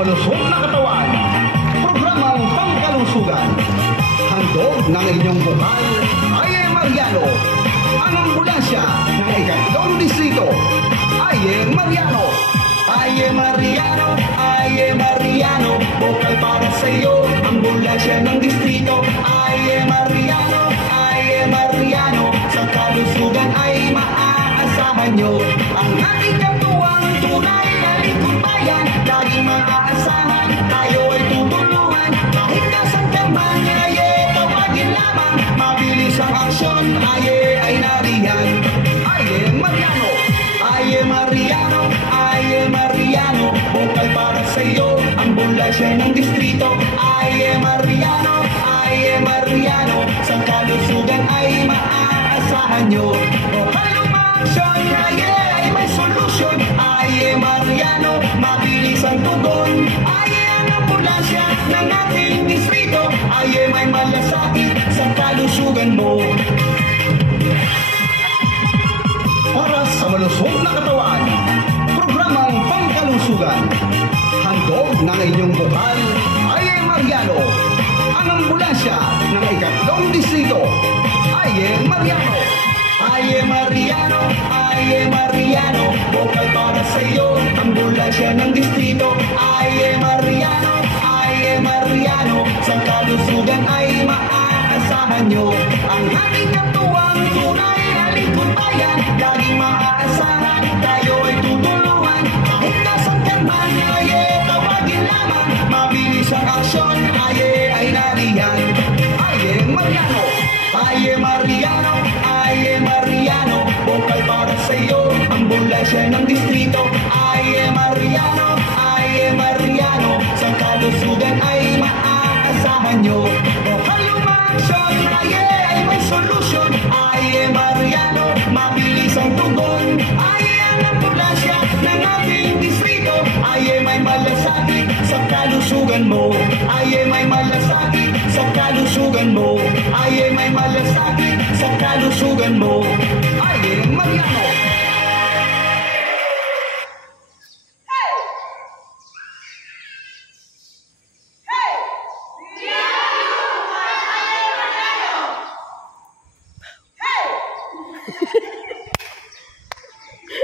malusog na katawan, programang pangkalusugan. Handog ng inyong bukal, Aye Mariano. Ang ambulansya ng ikatlong distrito, Aye Mariano. Aye Mariano, Aye Mariano, bukal para sa iyo, ambulansya ng distrito. Aye Mariano, Aye Mariano, sa kalusugan ay maaasahan nyo. Ang ating katuwang tunay na lingkod bayan, laging maaasahan, tayo ay tutulungan. Kahit nasan ka man, Aye, tawagin lamang, mabilis ang aksyon, Aye ay nariyan. Aye Mariano, Aye Mariano, Aye Mariano, bukal para sa iyo, ambulansya ng distrito. Aye Mariano, Aye Mariano, sa kalusugan ay maaasahan nyo. Bukal umaksyon, Aye ay may solusyon. Aye Mariano, mabilis ang tugon. Aye ang ambulansya ng ating distrito. Aye may malasakit sa kalusugan mo. Para sa malusog na katawan, programang pangkalusugan. Handog ng inyong bukal, Aye Mariano. Ang ambulansya ng ikatlong distrito, Aye Mariano. Aye Mariano, Aye Mariano, bukal para sa iyo, ambulansya ng distrito. Aye Mariano, Aye Mariano, sa kalusugan ay maaasahan nyo. Ang ating katuwang tunay na lingkod bayan, laging maaasahan, tayo ay tutulungan. Kahit nasan ka man, Aye, tawagin lamang, mabilis ang aksyon, Aye ay nariyan. Aye Mariano, Aye Mariano, Aye Mariano, bukal para sa iyo, ambulansya ng distrito. Aye Mariano, Aye Mariano, sa kalusugan ay maaasahan nyo. Bukal umaksyon, Aye ay may solusyon. Aye Mariano, mabilis ang tugon. Aye ang ambulansya ng ating distrito. Aye may malasakit sa kalusugan mo. Aye may malasakit sa kalusugan mo. Aye may malasakit sa kalusugan mo. Aye Mariano.